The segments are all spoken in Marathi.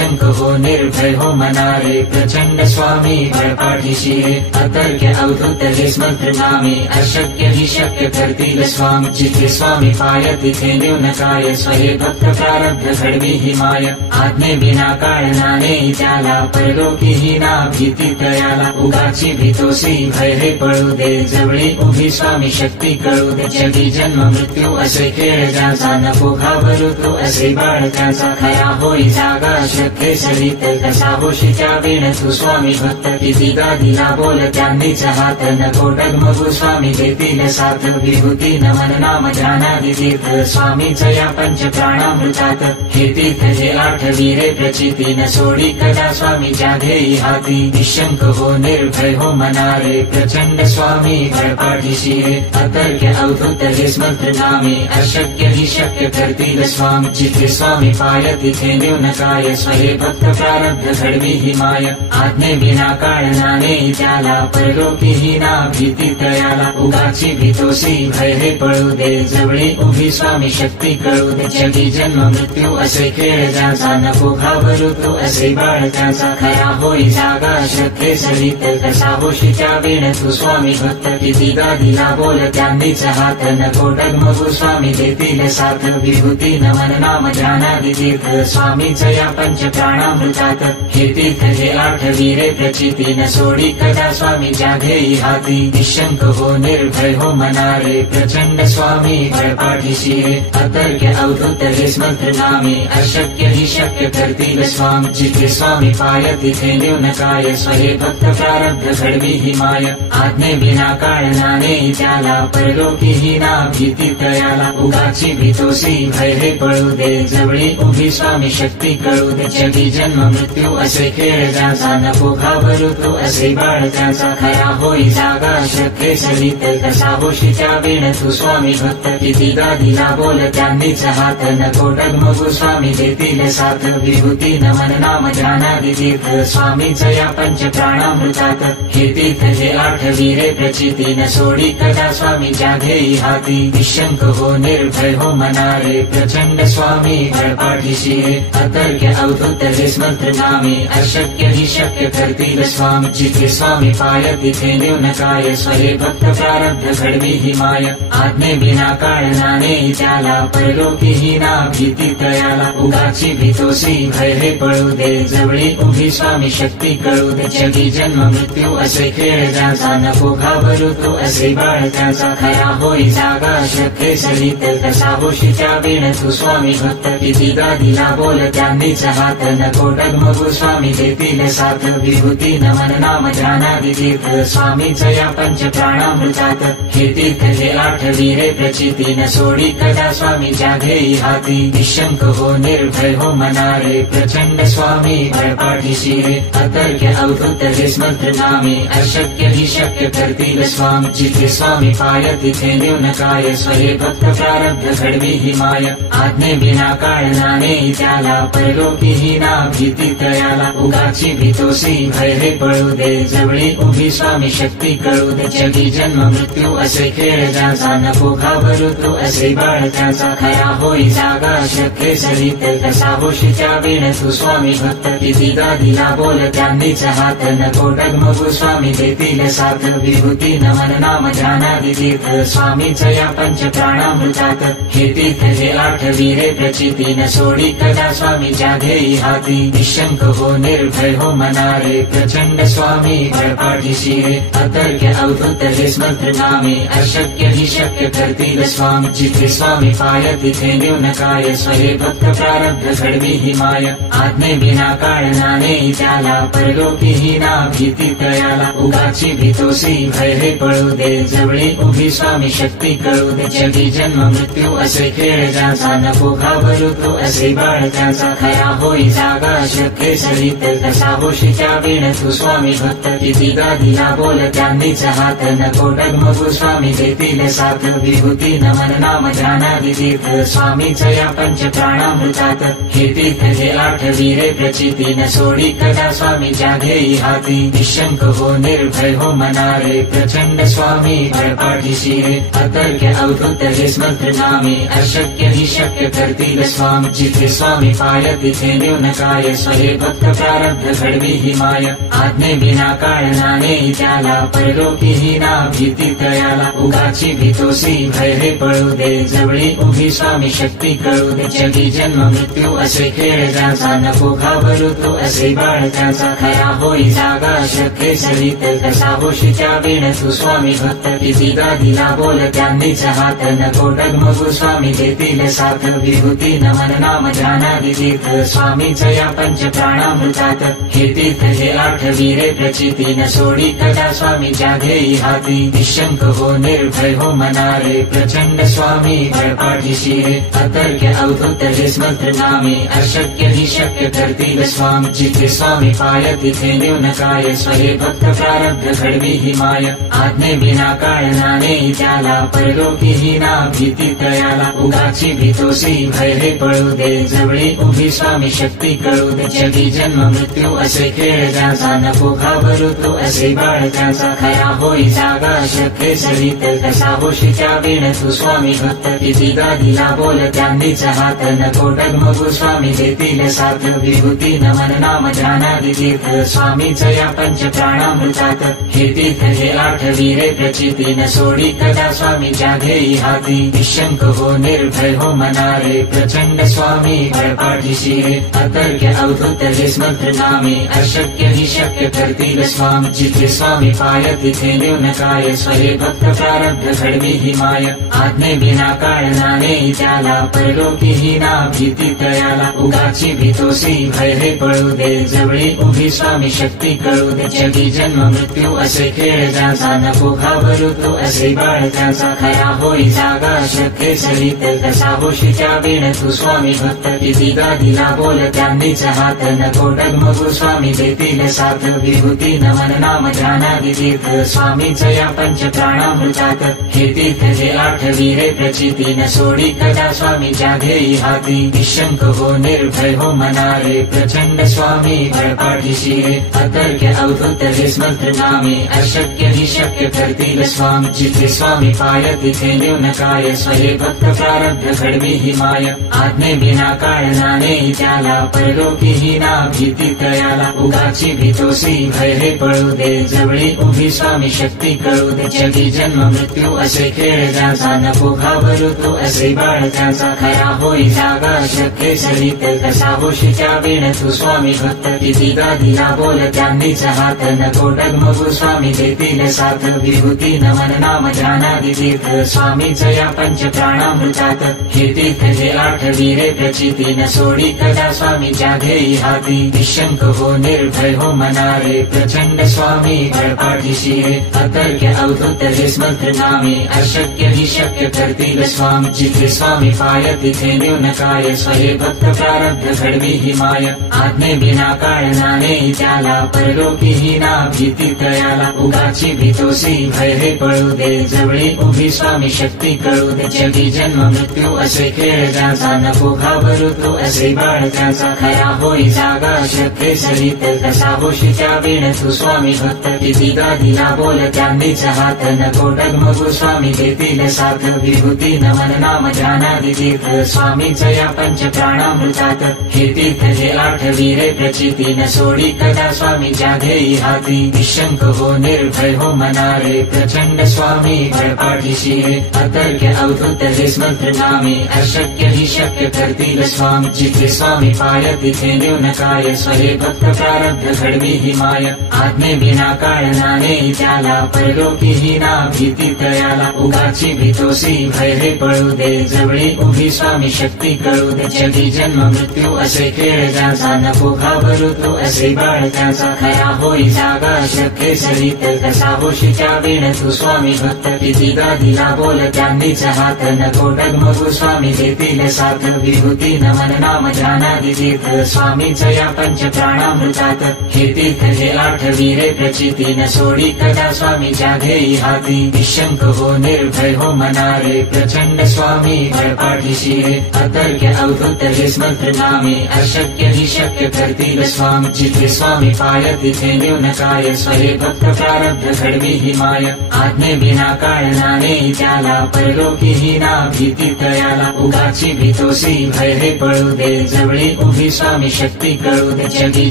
निशंक हो निर्भय हो मनारे प्रचंड स्वामी बळपाठीशी रे अतर्क्य अवधूत हे स्मंत्र नामे अशक्य ही शक्य करतील स्वामी जिथे स्वामी पाय तिथे न्यूनकाय स्वये भक्त प्रारब्ध घडवी ही माय आज्ञे विना काळनाने त्याला परलोकी ही ना भीती तयाला उगाची भीतोसी भय हे पळू दे जवळी उभी स्वामी शक्ती कळू दे जगी जन्म मृत्यू असे खेळ ज्याचा नको घाबरू तू असे बाळ त्याचा खरा होई जागा शक्य सरित कसा होशी त्या वेळ तू स्वामी भक्त किती गादीला बोल त्यांनीच हात नको डगमगू स्वामी देतील साथ विभूती नमन नाम ध्यानादि तीर्थ स्वामीच या पंच प्राणामृतात हे तीर्थ जे आठवी रे प्रचिती न सोडी कदा स्वामीच्या ध्येयी हाती निशंक हो निर्भय हो मनारे प्रचंड स्वामी बळपाठीशी रे अतर्क्य अवधूत हे स्मंत्र नामे अशक्य ही शक्य करतील स्वामी जिथे स्वामी पाय तिथे न्यूनकाय स्वये भक्त प्रारब्ध घडवी ही माय आज्ञे विना काळनाने त्याला परलोकी ही ना भीती तयाला उगाची भीतोसी भय हे पळू दे जवळी उभी स्वामी शक्ती कळू दे जगी जन्म मृत्यू असे खेळ ज्याचा नको घाबरू तू असे बाळ त्याचा खरा होई जागा शक्य सरित कसा होशी त्या वेळ तू स्वामी भक्त किती गादीला बोल त्यांनीच हात नको डगमगू स्वामी देतील साथ विभूती नमन नाम ध्यानादि तीर्थ स्वामीच या पंच प्राणामृतात हे तीर्थ जे आठवी रे प्रचिती न सोडी कदा स्वामीच्या ध्येयी हाती निशंक हो निर्भय हो मनारे प्रचंड स्वामी बळपाठीशी रे अतर्क्य अवधूत हे स्मंत्र नामे अशक्य ही शक्य करतील स्वामी जिथे स्वामी पाय तिथे न्यूनकाय स्वये भक्त प्रारब्ध घडवी ही माय आज्ञे विना काळनाने त्याला परलोकी ही ना भीती तयाला उगाची भीतोसी भय हे पळू दे जवळी उभी स्वामी शक्ती कळू दे जगी जन्म मृत्यू असे खेळ ज्याचा नको घाबरू तू असे बाळ त्याचा खरा होई जागा शक्य सरित कसा होशी त्या वेळ तू स्वामी भक्त किती गादीला बोल त्यांनीच हात नको डगमगू स्वामी देतील साथ विभूती नमन नाम ध्यानादि तीर्थ स्वामीच या पंच प्राणामृतात हे तीर्थ जे आठवी रे प्रचिती न सोडी कदा स्वामीच्या ध्येयी हाती निशंक हो निर्भय हो मनारे प्रचंड स्वामी बळपाठीशी रे अतर्क्य अवधूत हे स्मंत्र नामे अशक्य ही शक्य करतील स्वामी जिथे स्वामी पाय तिथे न्यूनकाय स्वये भक्त प्रारब्ध घडवी ही माय आज्ञे विना काळनाने त्याला परलोकी ही ना भीती तयाला उगाची भीतोसी भय हे पळू दे जवळी उभी स्वामी शक्ती कळू दे जगी जन्म मृत्यू असे खेळ ज्याचा नको घाबरू तू असे बाळ त्याचा खरा होई जागा शक्य सरित कसा होशी त्या वेळ तू स्वामी भक्त किती गादीला बोल त्यांनीच हात नको डगमगू स्वामी देतील साथ विभूती नमन नाम ध्यानादि तीर्थ स्वामीच या पंच प्राणामृतात हे तीर्थ जे आठवी रे प्रचिती न सोडी कदा स्वामीच्या ध्येयी हाती निशंक हो निर्भय हो मनारे प्रचंड स्वामी बळपाठीशी रे अतर्क्य अवधूत हे स्मंत्र नामे अशक्य ही शक्य करतील स्वामी जिथे स्वामी पाय तिथे न्यूनकाय स्वये भक्त प्रारब्ध घडवी ही माय आज्ञे विना काळनाने त्याला परलोकी ही ना भीती तयाला उगाची भीतोसी भय हे पळू दे जवळी उभी स्वामी शक्ती कळू दे जगी जन्म मृत्यू असे खेळ ज्याचा नको घाबरू तू असे बाळ त्याचा खरा होई जागा शक्य सरित कसा होशी त्या वेळ तू स्वामी भक्त किती गादीला बोल त्यांनीच हात नको डगमगू स्वामी देतील साथ विभूती नमन नाम ध्यानादि तीर्थ स्वामीच या पंच प्राणामृतात हे तीर्थ जे आठवी रे प्रचिती न सोडी कदा स्वामीच्या ध्येयी हाती निशंक हो निर्भय हो मनारे प्रचंड स्वामी बळपाठीशी रे अतर्क्य अवधूत हे स्मंत्र नामे अशक्य ही शक्य करतील स्वामी जिथे स्वामी पाय तिथे न्यूनकाय स्वये भक्त प्रारब्ध घडवी ही माय आज्ञे विना काळनाने त्याला परलोकी ही ना भीती तयाला उगाची भीतोसी भय हे पळू दे जवळी उभी स्वामी शक्ती कळू दे जगी जन्म मृत्यू असे खेळ ज्याचा नको घाबरू तू असे बाळ त्याचा खरा होई जागा शक्य सरित कसा होशी त्या वेळ तू स्वामी भक्त कितीदा दिला बोल त्यांनीच हात नको डगमगू स्वामी देतील साथ विभूती नमन नाम ध्यानादि तीर्थ स्वामीच या पंच प्राणामृतात हे तीर्थ हे आठवी रे प्रचिती न सोडी कदा स्वामीच्या घेई हाती निशंक हो निर्भय हो मनारे प्रचंड स्वामी बळपाठीशी रे अतर्क्य अवधूत हे स्मंत्र नामे अशक्य ही शक्य करतील स्वामी जिथे स्वामी पाय तिथे न्यून काय स्वये भक्त प्रारब्ध घडवी ही माय आज्ञे विना काळनाने त्याला परलोकी ही ना भीती तयाला उगाची भीतोसी भय हे पळू दे जवळी उभी स्वामी शक्ती कळू दे जगी जन्म मृत्यू असे खेळ ज्याचा नको घाबरू तो असे बाळ त्याचा खरा होई जागा शक्य सरित कसा होशी त्या वेळ तू स्वामी भक्त कितीदा दिला बोल त्यांनीच हात नको डगमगू स्वामी देतील साथ विभूती नमन नाम ध्यानादि तीर्थ स्वामीच या पंच प्राणामृतात हे तीर्थ हे आठवी रे प्रचिती न सोडी कदा स्वामीच्या घेई हाती निशंक हो निर्भय हो मनारे प्रचंड स्वामी बळपाठीशी रे अतर्क्य अवधूत हे स्मंत्र नामे अशक्य ही शक्य करतील स्वामी जिथे स्वामी पाय तिथे न्यून काय स्वये भक्त प्रारब्ध घडवी ही माय आज्ञे विना काळनाने त्याला परलोकी ही ना भीती तयाला उगाची भीतोसी भय हे पळू दे जवळी उभी स्वामी शक्ती कळू दे जगी जन्म मृत्यू असे खेळ ज्याचा नको घाबरू तो असे बाळ त्याचा खरा होई जागा शक्य सरित कसा होशी त्या वेळ तू स्वामी भक्त कितीदा दिला बोल त्यांनीच हात नको डगमगू स्वामी देतील साथ विभूती नमन नाम ध्यानादि तीर्थ स्वामीच या पंच प्राणामृतात हे तीर्थ हे आठवी रे प्रचिती न सोडी कदा स्वामीच्या घेई हाती निशंक हो निर्भय हो मनारे प्रचंड स्वामी बळपाठीशी रे अतर्क्य अवधूत हे स्मंत्र नामे अशक्य ही शक्य करतील स्वामी जिथे स्वामी पाय तिथे न्यून काय स्वये भक्त प्रारब्ध घडवी ही माय आज्ञे विना काळनाने त्याला परलोकी ही ना भीती तयाला उगाची भीतोसी भय हे पळू दे जवळी उभी स्वामी शक्ती कळू दे जगी जन्म मृत्यू असे खेळ ज्याचा नको घाबरू तो असे बाळ त्याचा खरा होई जागा शक्य सरित कसा होशी त्या वेळ तू स्वामी भक्त कितीदा दिला बोल त्यांनीच हात नको डगमगू स्वामी देतील साथ विभूती नमन नाम ध्यानादि तीर्थ स्वामीच या पंच प्राणामृतात हे तीर्थ हे आठवी रे प्रचिती न सोडी कदा स्वामीच्या घेई हाती निशंक हो निर्भय हो मनारे प्रचंड स्वामी बळपाठीशी रे अतर्क्य अवधूत हे स्मंत्र नामे अशक्य ही शक्य करतील स्वामी जिथे स्वामी पाय तिथे न्यून काय स्वये भक्त प्रारब्ध घडवी ही माय आज्ञे विना काळनाने त्याला परलोकी ही ना भीती तयाला उगाची भीतोसी भय हे पळू दे जवळी उभी स्वामी शक्ती कळू दे जगी जन्म मृत्यू असे खेळ ज्याचा नको घाबरू तो असे बाळ त्याचा खरा होई जागा शक्य सरित कसा होशी त्या वेळ तू स्वामी भक्त कितीदा दिला बोल त्यांनीच हात नको डगमगू स्वामी देतील साथ विभूती नमन नाम ध्यानादि तीर्थ स्वामीच या पंच प्राणामृतात हे तीर्थ हे आठवी रे प्रचिती न सोडी कदा स्वामीच्या घेई हाती निशंक हो निर्भय हो मनारे प्रचंड स्वामी बळपाठीशी रे अतर्क्य अवधूत हे स्मंत्र नामे अशक्य ही शक्य करतील स्वामी जिथे स्वामी पाय तिथे न्यून काय स्वये भक्त प्रारब्ध घडवी ही माय आज्ञे विना काळनाने त्याला परलोकी ही ना भीती तयाला उगाची भीतोसी भय हे पळू दे जवळी उभी स्वामी शक्ती कळू दे जगी जन्म मृत्यू असे खेळ ज्याचा नको घाबरू तो असे बाळ त्याचा खरा होई जागा शक्य सरित कसा होशी त्या वेळ तू स्वामी भक्त कितीदा दिला बोल त्यांनीच हात नको डगमगू स्वामी देतील साथ विभूती नमन नाम ध्यानादि तीर्थ स्वामीच या पंच प्राणामृतात हे तीर्थ हे आठवी रे प्रचिती न सोडी कदा स्वामीच्या घेई हाती निशंक हो निर्भय हो मनारे प्रचंड स्वामी बळपाठीशी रे अतर्क्य अवधूत हे स्मंत्र नामे अशक्य ही शक्य करतील स्वामी जिथे स्वामी पाय तिथे न्यून काय स्वये भक्त प्रारब्ध घडवी ही माय आज्ञे विना काळनाने त्याला परलोकी ही ना भीती तयाला उगाची भीतोसी भय हे पळू दे जवळी उभी स्वामी शक्ती कळू दे जगी जन्म मृत्यू असे खेळ ज्याचा नको घाबरू तो असे बाळ त्याचा खरा होई जागा शक्य सरित कसा होशी त्या वेळ तू स्वामी भक्त कितीदा दिला बोल त्यांनीच हात नको डगमगू स्वामी देतील साथ विभूती नमन नाम ध्यानादि तीर्थ स्वामीच या पंच प्राणामृतात हे तीर्थ हे आठ आठवीरे प्रचिती न सोडी कदा स्वामीच्या ध्येयी हाती निशंक हो निर्भय हो मनारे प्रचंड स्वामी बळपाठीशी रे अतर्क्य अवधूत हे मंत्र नामे अशक्य ही शक्य करतील स्वामी जिथे स्वामी पाय तिथे न्यून काय स्वये भक्त प्रारब्ध घडवी ही माय आज्ञे विना काळनाने त्याला परलोकी ही ना भीती तयाला उगाची भीतोसी भय हे पळू दे जवळी उभी स्वामी शक्ती कळू दे जगी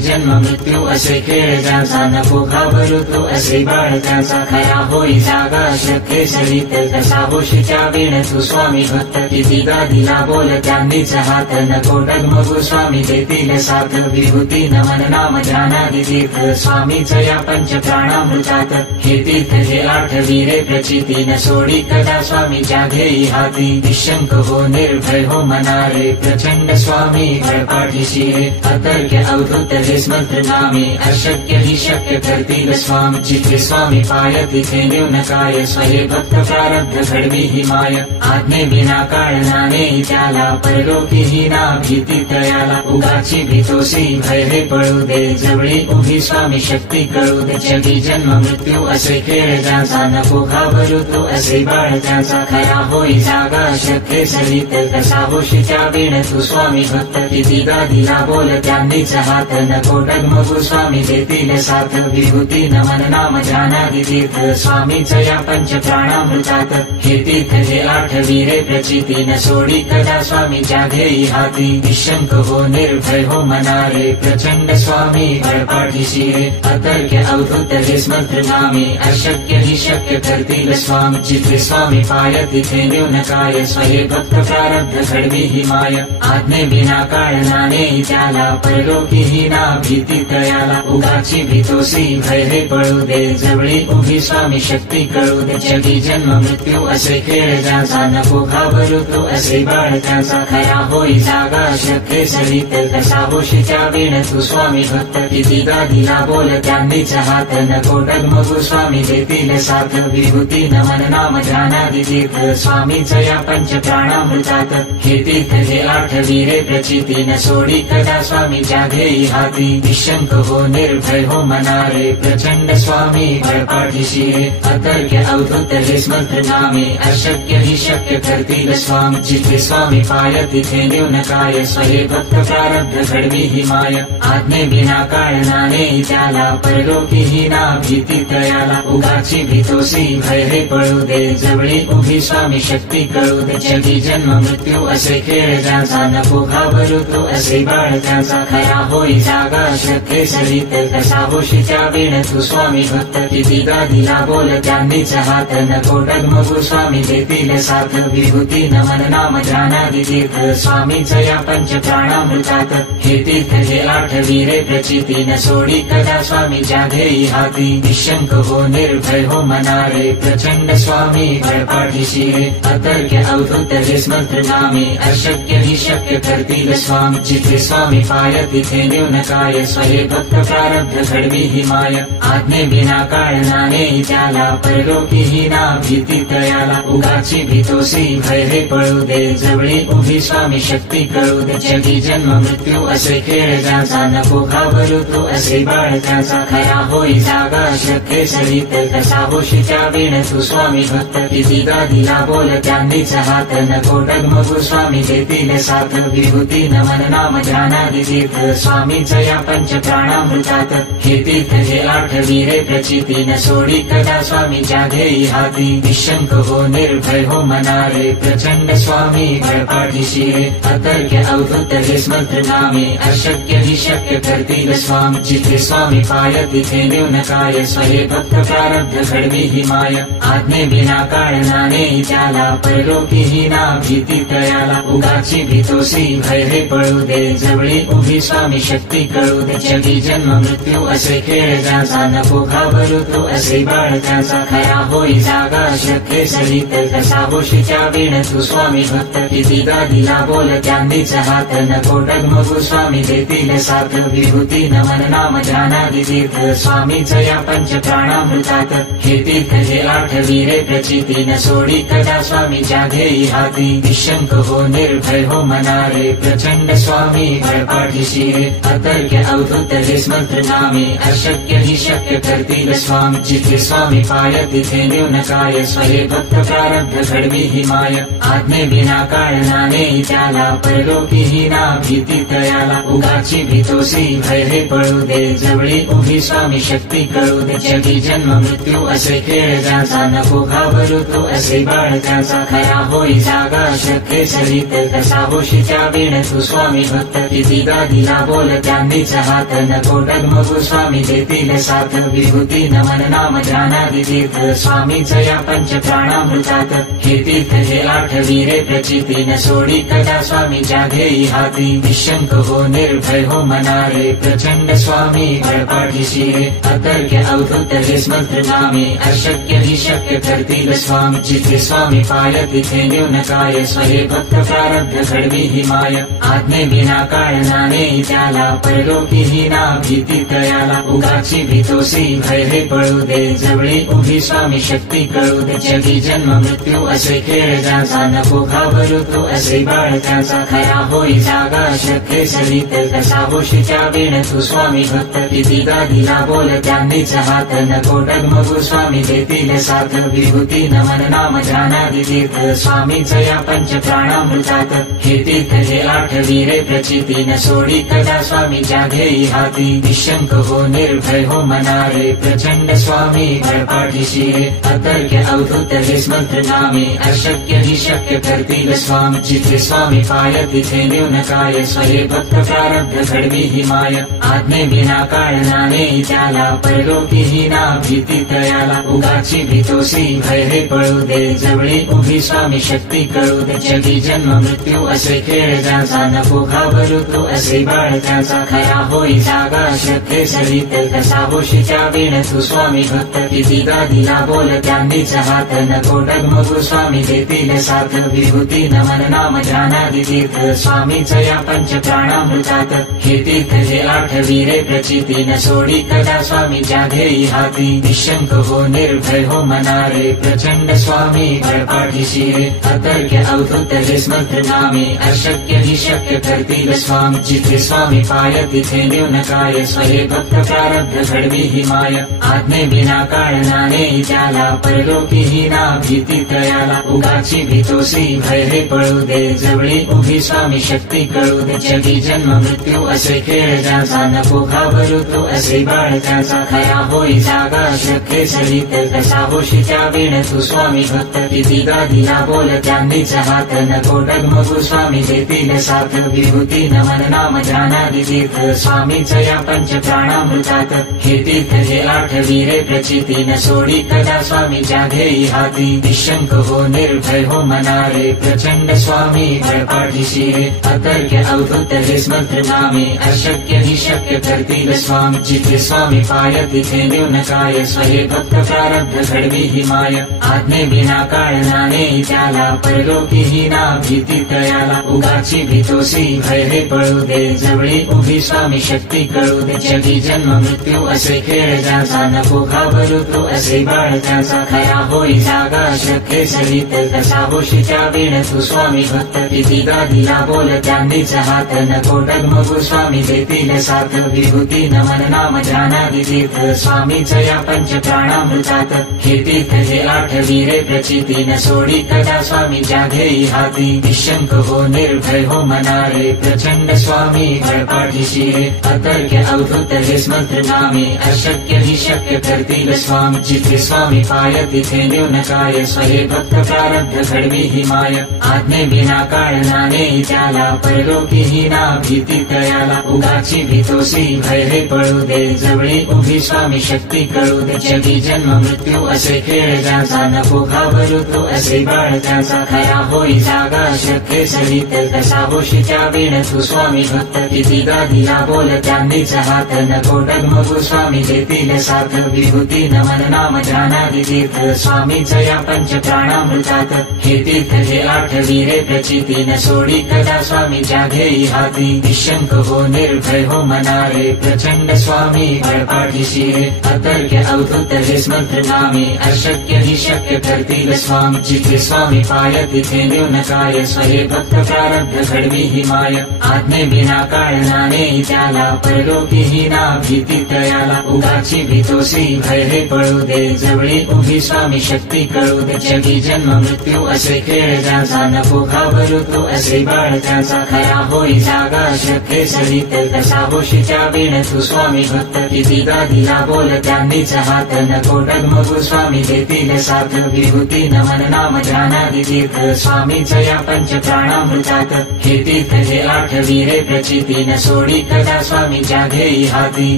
जन्म मृत्यू असे खेळ ज्याचा नको घाबरू तो असे बाळ त्याचा खरा होई जागा शक्य सरित तसा होशीच्या वेळ तू स्वामी भक्त कितीदा दिला बोल त्यांनीच हात नको डगमगू स्वामी देतील साथ विभूती नमन नाम ध्यानादि तीर्थ स्वामीच या पंच प्राणामृतात हे तीर्थ हे आठवीरे प्रचिती न सोडी कदा स्वामीच्या ध्येयी हाती निशंक हो निर्भय हो मनारे प्रचंड स्वामी बळपाठीशी रे अतर्क्य अवधूत हे मंत्र नामे अशक्य ही शक्य करतील स्वामी जिथे स्वामी पाय तिथे न्यून काय स्वये भक्त प्रारब्ध घडवी ही माय आज्ञे विना काळनाने त्याला परलोकी ही ना भीती तयाला उगाची भीतोसी भय हे पळू दे जवळी उभी स्वामी शक्ती कळू दे जगी जन्म मृत्यू असे खेळ ज्याचा नको घाबरू तो असे बाळ त्याचा खरा होई जागा शक्य सरित तसा होशीच्या वेळ तू स्वामी भक्त कितीदा दिला बोल त्यांनीच हात नको डगमगू स्वामी देतील साथ विभूती नमन नाम ध्यानादि तीर्थ स्वामीच या पंच प्राणामृतात हे तीर्थ हे आठवीरे प्रचिती न सोडी कदा स्वामीच्या ध्येयी हाती निशंक हो निर्भय हो मनारे प्रचंड स्वामी बळपाठीशी रे अतर्क्य अवधूत हे मंत्र नामे अशक्य ही शक्य करतील स्वामी जिथे स्वामी पाय तिथे न्यून काय स्वये भक्त प्रारब्ध घडवी ही माय आज्ञे विना काळनाने त्याला परलोकी ही ना भीती तयाला उगाची भीतोसी भय हे पळू दे जवळी उभी स्वामी शक्ती कळू दे जगी जन्म मृत्यू असे खेळ ज्याचा नको घाबरू तो असे बाळ त्याचा खरा होई जागा शक्य सरित तसा होशीच्या वेळ तू स्वामी भक्त कितीदा दिला बोल त्यांनीच हात नको डगमगू स्वामी देतील साथ विभूती नमन नाम ध्यानादि तीर्थ स्वामीच या पंच प्राणामृतात हे तीर्थ हे आठवीरे प्रचिती न सोडी कदा स्वामीच्या ध्येयी हाती निशंक हो निर्भय हो मनारे प्रचंड स्वामी बळपाठीशी रे अतर्क्य अवधूत हे मंत्र नामे अशक्य ही शक्य करतील स्वामी जिथे स्वामी पाय तिथे न्यून काय स्वये भक्त प्रारब्ध घडवी ही माय आज्ञे विना काळनाने त्याला परलोकी ही ना भीती तयाला उगाची भीतोसी भय हे पळू दे जवळी उभी स्वामी शक्ती कळू दे जगी जन्म मृत्यू असे खेळ ज्याचा नको घाबरू तो असे बाळ त्याचा खरा होई जागा शक्य सरित तसा होशीच्या वेळ तू स्वामी भक्त कितीदा दिला बोल त्यांनीच हात नको डगमगू स्वामी देतील साथ विभूती नमन नाम ध्यानादि तीर्थ स्वामीच या पंच प्राणामृतात हे तीर्थ हे आठवीरे प्रचिती न सोडी कदा स्वामीच्या ध्येयी हाती निशंक हो निर्भय हो मनारे प्रचंड स्वामी बळपाठीशी रे अतर्क्य अवधूत हे मंत्र नामे अशक्य ही शक्य करतील स्वामी जिथे स्वामी पाय तिथे न्यून काय स्वये भक्त प्रारब्ध घडवी ही माय आज्ञे विना काळनाने त्याला परलोकी ही ना भीती तयाला उगाची भीतोसी भय हे पळू दे जवळी उभी स्वामी शक्ती कळू दे जगी जन्म मृत्यू असे खेळ ज्याचा नको घाबरू तो असे बाळ त्याचा खरा होई जागा शक्य सरित तसा होशीच्या वेळ तू स्वामी भक्त कितीदा दिला बोल त्यांनीच हात नको डगमगू स्वामी देतील साथ विभूती नमन नाम ध्यानादि तीर्थ स्वामीच या पंच प्राणामृतात हे तीर्थ हे आठवीरे प्रचिती न सोडी कदा स्वामीच्या ध्येयी हाती निशंक हो निर्भय हो मनारे प्रचंड स्वामी बळपाठीशी रे अतर्क्य अवधूत हे मंत्र नामे अशक्य ही शक्य करतील स्वामी जिथे स्वामी पाय तिथे न्यून काय स्वये भक्त प्रारब्ध घडवी ही माय आज्ञे विना काळनाने त्याला परलोकी ही ना भीती तयाला उगाची भीतोसी भय हे पळू दे जवळी उभी स्वामी शक्ती कळू दे जगी जन्म मृत्यू असे खेळ ज्याचा नको घाबरू तो असे बाळ त्याचा खरा होई जागा शक्य सरित तसा होशीच्या वेळ तू स्वामी भक्त कितीदा दिला बोल त्यांनीच हात नको डगमगू स्वामी देतील साथ विभूती नमन नाम ध्यानादि तीर्थ स्वामीच या पंच प्राणामृतात हे तीर्थ हे आठवीरे प्रचिती न सोडी कदा स्वामीच्या ध्येयी हाती निशंक हो निर्भय हो मनारे प्रचंड स्वामी बळपाठीशी रे अतर्क्य अवधूत हे मंत्र नामे अशक्य हि शक्य करतील स्वामी जिथे स्वामी पाय तिथे न्यूनकाय स्वये भक्त प्रारब्ध घडवी हि माय आज्ञे विना काळनाने त्याला परलोकी ही ना भीती तयाला उगाची भीतोसी भय हे पळू दे जवळी उभी स्वामी शक्ती कळू दे जगी जन्म मृत्यू असे खेळ ज्याचा नको घाबरू तो असे बाळ त्याचा खरा होई जागा शक्य सरित कसा होशी त्या वेळ तू स्वामी भक्त कितीदा दिला बोल त्यांनीच हात नको डगमगू स्वामी देतील साथ विभूती नमन नाम ध्यानादि तीर्थ स्वामीच या पंच प्राणामृतात हे तीर्थ हे आठ वीरे प्रचिती न सोडी कदा स्वामीच्या घेई हाती निशंक हो निर्भय हो मनारे प्रचंड स्वामी बळपाठीशी रे अतर्क्य अवधूत हे स्मंत्र नामे अशक्य हि शक्य करतील स्वामी जिथे स्वामी पाय तिथे न्यूनकाय स्वये भक्त प्रारब्ध घडवी हि माय आज्ञे विना काळनाने त्याला परलोकी ही ना भीती तयाला उगाची भीतोसी भय हे पळू दे जवळी उभी स्वामी शक्ती कळू दे जगी जन्म मृत्यू असे खेळ ज्याचा नको घाबरू तो असे बाळ त्याचा खरा होई जागा शक्य सरित कसा होशी त्या वेळ तू स्वामी भक्त कितीदा दिला बोल त्यांनीच हात नको डगमगू स्वामी देतील साथ विभूती नमन नाम ध्यानादि तीर्थ स्वामीच या पंच प्राणामृतात हे तीर्थ हे आठ वीरे प्रचिती न सोडी कदा स्वामीच्या घेई हाती निशंक हो निर्भय हो मनारे प्रचंड स्वामी बळपाठीशी रे अतर्क्य अवधूत हे स्मंत्र नामे अशक्य हि शक्य करतील स्वामी जिथे स्वामी पाय तिथे न्यूनकाय स्वये भक्त प्रारब्ध घडवी हि माय आज्ञे विना काळनाने त्याला परलोकी ही ना भीती तयाला उगाची भीतोसी भय हे पळू दे जवळी उभी स्वामी शक्ती कळू दे जगी जन्म मृत्यू असे खेळ ज्याचा नको घाबरू तो असे बाळ त्याचा खरा होई जागा शक्य सरित कसा होशी त्या वेळ तू स्वामी भक्त कितीदा दिला बोल त्यांनीच हात नको डगमगू स्वामी देतील साथ विभूती नमन नाम ध्यानादि तीर्थ स्वामीच या पंच प्राणामृतात हे तीर्थ हे आठ वीरे प्रचिती न सोडी कदा स्वामीच्या घेई हाती निशंक हो निर्भय हो मनारे प्रचंड स्वामी बळपाठीशी रे अतर्क्य अवधूत हे स्मंत्र नामे अशक्य हि शक्य करतील स्वामी जिथे स्वामी पाय तिथे न्यूनकाय स्वये भक्त प्रारब्ध घडवी हि माय आज्ञे विना काळनाने त्याला परलोकी ही ना भीती तयाला उगाची भीतोसी भय हे पळू दे जवळी उभी स्वामी शक्ती कळू दे जगी जन्म मृत्यू असे खेळ ज्याचा नको घाबरू तो असे बाळ त्याचा खरा होई जागा शक्य सरित कसा होशी त्या वेळ तू स्वामी भक्त कितीदा दिला बोल त्यांनीच हात नको डगमगू स्वामी देतील साथ विभूती नमन नाम ध्यानादि तीर्थ स्वामीच या पंच प्राणामृतात हे तीर्थ हे आठ वीरे प्रचिती न सोडी कदा स्वामीच्या घेई हाती निशंक हो निर्भय हो मनारे प्रचंड स्वामी बळपाठीशी रे अतर्क्य अवधूत हे स्मंत्र नामे अशक्य हि शक्य करतील स्वामी जिथे स्वामी पाय तिथे न्यूनकाय स्वये भक्त प्रारब्ध घडवी हि माय आज्ञे विना काळनाने त्याला परलोकी ही ना भीती तयाला उगाची भीतोसी भय हे पळू दे जवळी उभी स्वामी शक्ती कळू दे जगी जन्म मृत्यू असे खेळ ज्याचा नको घाबरू तो असे बाळ त्याचा खरा होई जागा शक्य सरित कसा होशी त्या वेळ तू स्वामी भक्त कितीदा दिला बोल त्यांनीच हात नको डगमगू स्वामी देतील साथ विभूती नमन नाम ध्यानादि तीर्थ स्वामीच या पंच प्राणामृतात हे तीर्थ हे आठ वीरे प्रचिती न सोडी कदा स्वामीच्या घेई हाती निशंक हो निर्भय हो मनारे प्रचंड स्वामी बळपाठीशी रे अतर्क्य अवधूत हे स्मंत्र नामे अशक्य हि शक्य करतील स्वामी जिथे स्वामी पाय तिथे न्यूनकाय स्वये भक्त प्रारब्ध घडवी हि माय आज्ञे विना काळनाने त्याला परलोकी ही ना भीती तयाला उगाची भीतोसी भय हे पळू दे जवळी उभी स्वामी शक्ती कळू दे जगी जन्म मृत्यू असे खेळ ज्याचा नको घाबरू तो असे बाळ त्याचा खरा होई जागा शक्य सरित कसा होशी त्या वेळ तू स्वामी भक्त कितीदा दिला बोल त्यांनीच हात नको डगमगू स्वामी देतील साथ विभूती नमन नाम ध्यानादि तीर्थ स्वामीच या पंच प्राणामृतात हे तीर्थ हे आठ वीरे प्रचिती न सोडी कदा स्वामीच्या घेई हाती निशंक हो निर्भय हो मनारे प्रचंड स्वामी बळपाठीशी रे अतर्क्य अवधूत हे स्मंत्र नामे अशक्य हि शक्य करतील स्वामी जिथे स्वामी पाय तिथे न्यूनकाय स्वये भक्त प्रारब्ध घडवी हि माय आज्ञे विना काळनाने त्याला परलोकी ही ना भीती तयाला उगाची भीतोसी भय हे पळू दे जवळी उभी स्वामी शक्ती कळू दे जगी जन्म मृत्यू असे खेळ ज्याचा नको घाबरू तू असे बाळ त्याचा खरा होई जागा शक्य सरित कसा होशीच्या बिन तू स्वामी भक्त कितीदा दिला बोल त्यांनीच हात नको डगमगू स्वामी देतील साथ विभूती नमन नाम ध्यानादि तीर्थ स्वामीच या पंच प्राणामृतात हे तीर्थ हे आठवी रे प्रचिती न सोडी कदा स्वामीच्या घेई हाती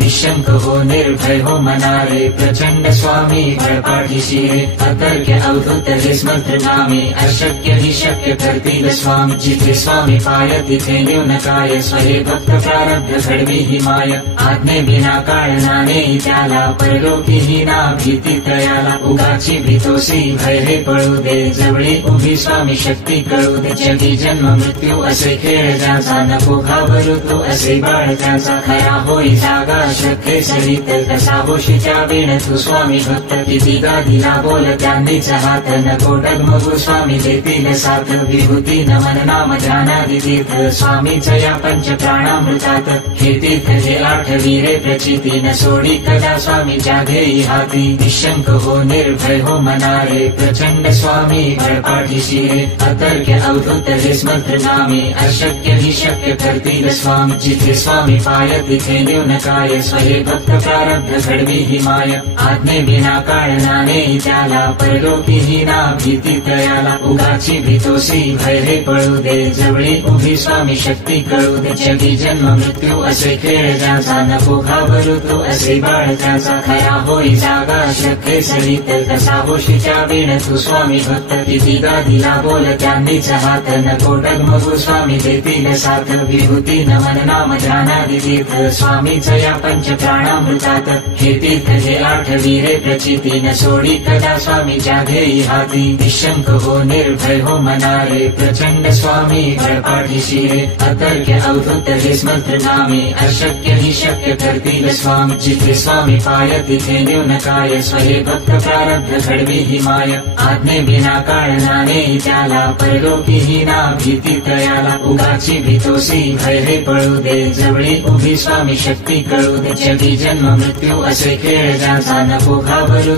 निशंक हो निर्भय हो मनारे प्रचंड स्वामी बळपाठीशी रे अतर्क्य अवधूत हे स्मंत्र नामे अशक्य ही शक्य करतील स्वामी जिथे स्वामी पाय तिथे न्यूनकाय स्वये भक्त प्रारब्ध घडवी ही माय आज्ञे बिना काळनाने त्याला परलोकी ही ना भीती त्रयाला उगाची भीतोसी भय हे पळू दे जवळी उभी स्वामी शक्ती कळू दे जगी जन्म मृत्यू असे खेळ ज्याचा नको घाबरू तू असे बाळ त्याचा खरा होई जागा शक्य सरित कसा होशीच्या बिन तू स्वामी भक्त कितीदा दिला बोल त्यांनीच हात नको डगमगू स्वामी देतील साथ विभूती नमन नाम ध्यानादि तीर्थ स्वामीच या पंच प्राणामृतात हे तीर्थ हे आठवी रे प्रचिती न सोडी कदा स्वामीच्या घेई हाती निशंक हो निर्भय हो मनारे प्रचंड स्वामी बळपाठीशी रे अतर्क्य अवधूत हे स्मंत्र नामे अशक्य ही शक्य करतील स्वामी जिथे स्वामी पाय तिथे न्यूनकाय स्वये भक्त प्रारब्ध घडवी ही माय आज्ञे बिना काळनाने त्याला परलोकी ही ना भीती त्रयाला उगाची भीतोसी भय हे पळू दे जवळी उभी स्वामी शक्ती कळू दे जगी जन्म मृत्यू असे खेळ ज्याचा नको घाबरू तू असे बाळ त्याचा खरा होई जागा शक्य सरित कसा होशीच्या बिन तू स्वामी भक्त कितीदा दिला बोल त्यांनीच हात नको डगमगू स्वामी देतील साथ विभूती नमन नाम ध्यानादि तीर्थ स्वामीच या पंच प्राणामृतात हे तीर्थ हे आठवी रे प्रचिती न सोडी कदा स्वामीच्या घेई हाती निशंक हो निर्भय हो मनारे प्रचंड स्वामी बळपाठीशी रे अतर्क्य अवधूत हे स्मंत्र नामे अशक्य ही शक्य करतील स्वामी जिथे स्वामी पाय तिथे न्यूनकाय स्वये भक्त प्रारब्ध घडवी ही माय आज्ञे बिना काळनाने त्याला परलोकी ही ना भीती त्रयाला उगाची भीतोसी भय हे पळू दे जवळी उभी स्वामी शक्ती कळू दे जगी जन्म मृत्यू असे खेळ ज्याचा नको घाबरू